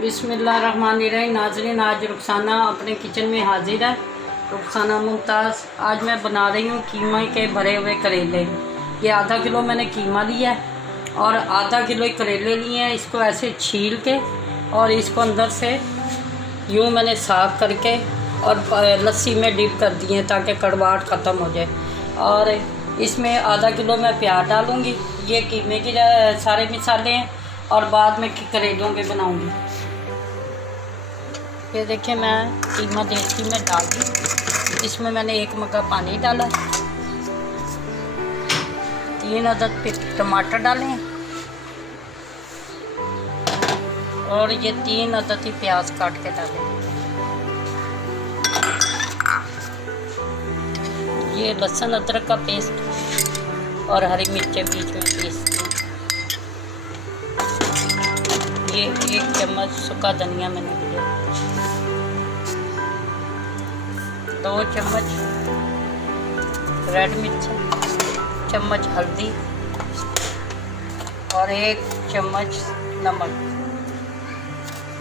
बिस्मिल्लाहिर्रहमानिर्रहीम। नाज़रीन, आज रुखसाना अपने किचन में हाजिर है। रुखसाना मुमताज़। आज मैं बना रही हूँ कीमा के भरे हुए करेले। ये आधा किलो मैंने कीमा लिया है और आधा किलो करेले लिए हैं। इसको ऐसे छील के और इसको अंदर से यूँ मैंने साफ़ करके और लस्सी में डिप कर दिए हैं ताकि कड़वाहट ख़त्म हो जाए। और इसमें आधा किलो मैं प्याज डालूँगी। ये कीमे के सारे मसाले हैं और बाद में करेलों के बनाऊँगी। ये देखिए, मैं कीमा देसी में डाल दी। इसमें मैंने 1 मग्गा पानी डाला, 3 अदद टमाटर डाले और ये 3 अदद ही प्याज काट के डाले। ये लहसुन अदरक का पेस्ट और हरी मिर्चें बीच में पीस दी। ये 1 चम्मच सूखा धनिया मैंने लिया, 2 चम्मच रेड मिर्च, चम्मच हल्दी और 1 चम्मच नमक।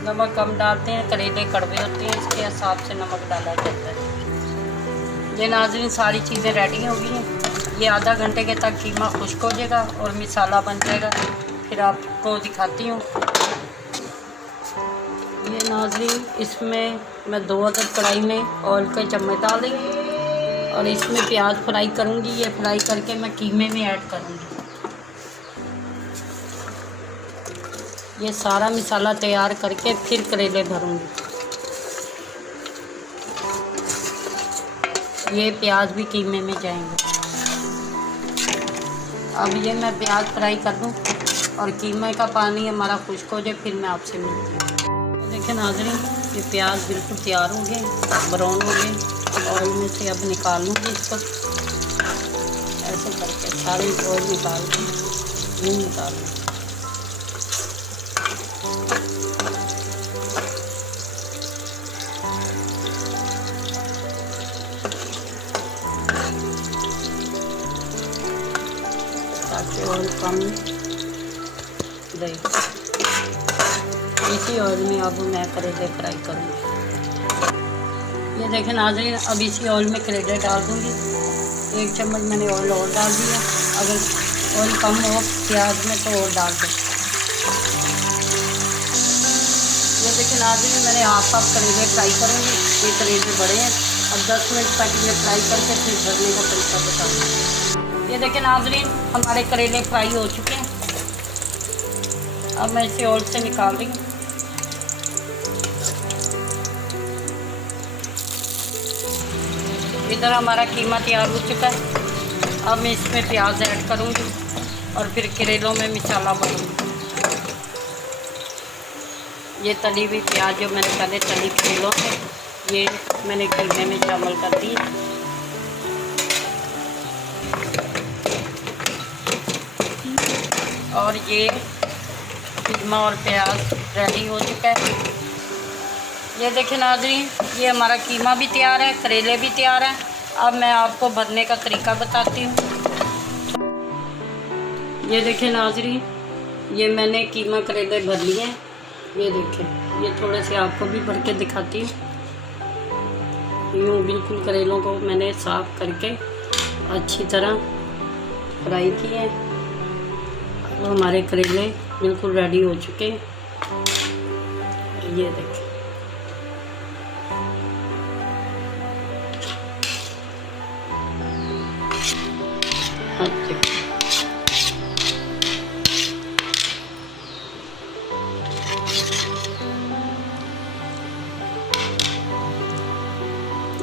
नमक कम डालते हैं, करेले कड़वे होते हैं, इसके हिसाब से नमक डाला जाता है। ये नाज़रीन, सारी चीज़ें रेडी हो गई हैं। ये आधा घंटे के तक कीमा खुश्क हो जाएगा और मसाला बन जाएगा। फिर आपको दिखाती हूँ। ये नाज़रीन, इसमें मैं 2 अदद कढ़ाई में ऑयल के चम्मच डाल देंगी और इसमें प्याज फ्राई करूँगी। ये फ्राई करके मैं कीमे में ऐड करूँगी। ये सारा मसाला तैयार करके फिर करेले भरूँगी। ये प्याज भी कीमे में जाएंगे। अब ये मैं प्याज फ्राई कर दूँ और कीमे का पानी हमारा खुश्क हो जाए, फिर मैं आपसे मिलती हूँ। देखिए नाज़रीन, ये प्याज बिल्कुल तैयार हो गए, ब्राउन हो गए। ऑयल में से अब निकाल लूँगी इसको। ऐसे करके सारे ऑयल निकाल के यूँ निकाल लूँ। ताकि ऑयल कम रहे। इसी ऑयल में अब मैं करेले फ्राई करूँगी। ये देखें नाज़रीन, अब इसी ऑयल में करेले डाल दूँगी। 1 चम्मच मैंने ऑयल और डाल दिया। अगर ऑयल कम हो प्याज में तो और डाल दें। ये देखें नाज़रीन, मैंने हाफ करेले फ्राई करूँगी। ये करेले बड़े हैं। अब 10 मिनट तक ये फ्राई करके फिर भरने का तरीका बताऊँगी। ये देखें नाज़रीन, हमारे करेले फ्राई हो चुके हैं। अब मैं इसे ऑयल से निकाल रही हूँ। इधर हमारा कीमा तैयार हो चुका है। अब मैं इसमें प्याज ऐड करूँगी और फिर करेलों में मसाला भरूँगी। ये तली हुई प्याज जो मैंने पहले तली करेलों में, ये मैंने कीमे में शामिल कर दी। और ये कीमा और प्याज रेडी हो चुका है। ये देखें नाज़रीन, ये हमारा कीमा भी तैयार है, करेले भी तैयार हैं। अब मैं आपको भरने का तरीका बताती हूँ। ये देखें नाज़रीन, ये मैंने कीमा करेले भर लिए हैं। ये देखें, ये थोड़े से आपको भी भर के दिखाती हूँ। यूँ बिल्कुल करेलों को मैंने साफ़ करके अच्छी तरह फ्राई किए हैं। अब हमारे करेले बिल्कुल रेडी हो चुके हैं। ये देखें,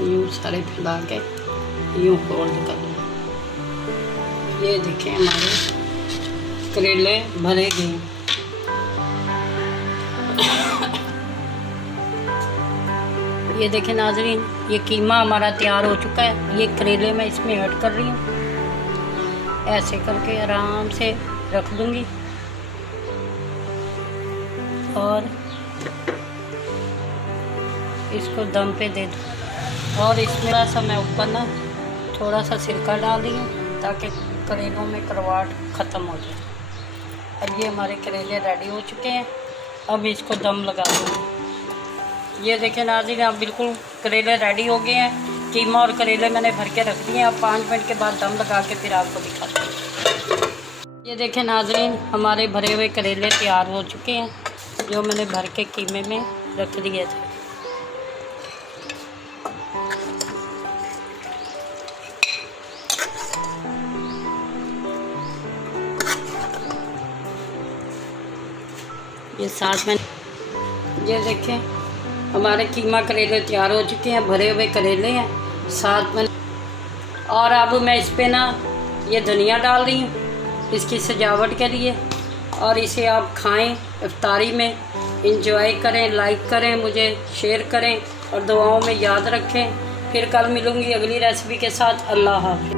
यूँ सारे फैला के यूँ फोल्ड कर लें। ये देखें, हमारे करेले भरे गए। ये देखें नाज़रीन, ये कीमा हमारा तैयार हो चुका है। ये करेले मैं इसमें ऐड कर रही हूँ। ऐसे करके आराम से रख दूँगी और इसको दम पे दे दूँ। और इसमें थोड़ा सा मैं ऊपर ना थोड़ा सा सिरका डाल रही हूँ ताकि करेलों में कड़वाहट ख़त्म हो जाए। अब ये हमारे करेले रेडी हो चुके हैं। अब इसको दम लगा दूँगी। ये देखें नाज़रीन, अब बिल्कुल करेले रेडी हो गए हैं। कीमा और करेले मैंने भर के रख दिए हैं। अब 5 मिनट के बाद दम लगा के फिर आपको दिखाते हैं। ये देखें नाज़रीन, हमारे भरे हुए करेले तैयार हो चुके हैं, जो मैंने भर के कीमे में रख दिए थे। ये साथ में ये देखें हमारे कीमा करेले तैयार हो चुके हैं, भरे हुए करेले हैं साथ में। और अब मैं इस पे ना ये धनिया डाल रही हूँ इसकी सजावट के लिए। और इसे आप खाएं, इफ्तारी में इंजॉय करें, लाइक करें, मुझे शेयर करें और दुआओं में याद रखें। फिर कल मिलूँगी अगली रेसिपी के साथ। अल्लाह हाफ़िज़।